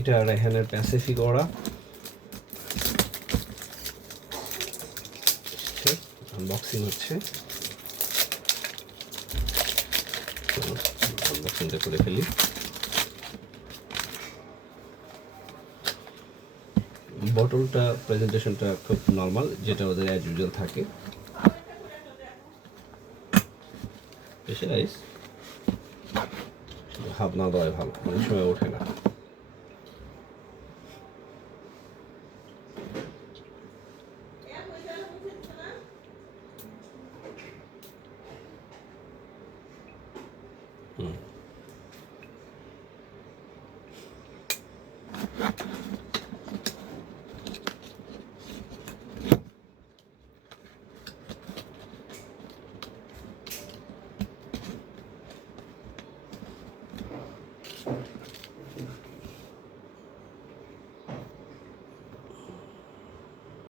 এটা রায়হানের প্যাসিফিক ওরা আনবক্সিং হচ্ছে, আনবক্সিংটা করে ফেলি। বটলটা প্রেজেন্টেশনটা খুব নর্মাল, যেটা ওদের অ্যাজ ইউজুয়াল থাকে। এসে হাত না দেওয়াই ভালো, অনেক সময় ওঠে না।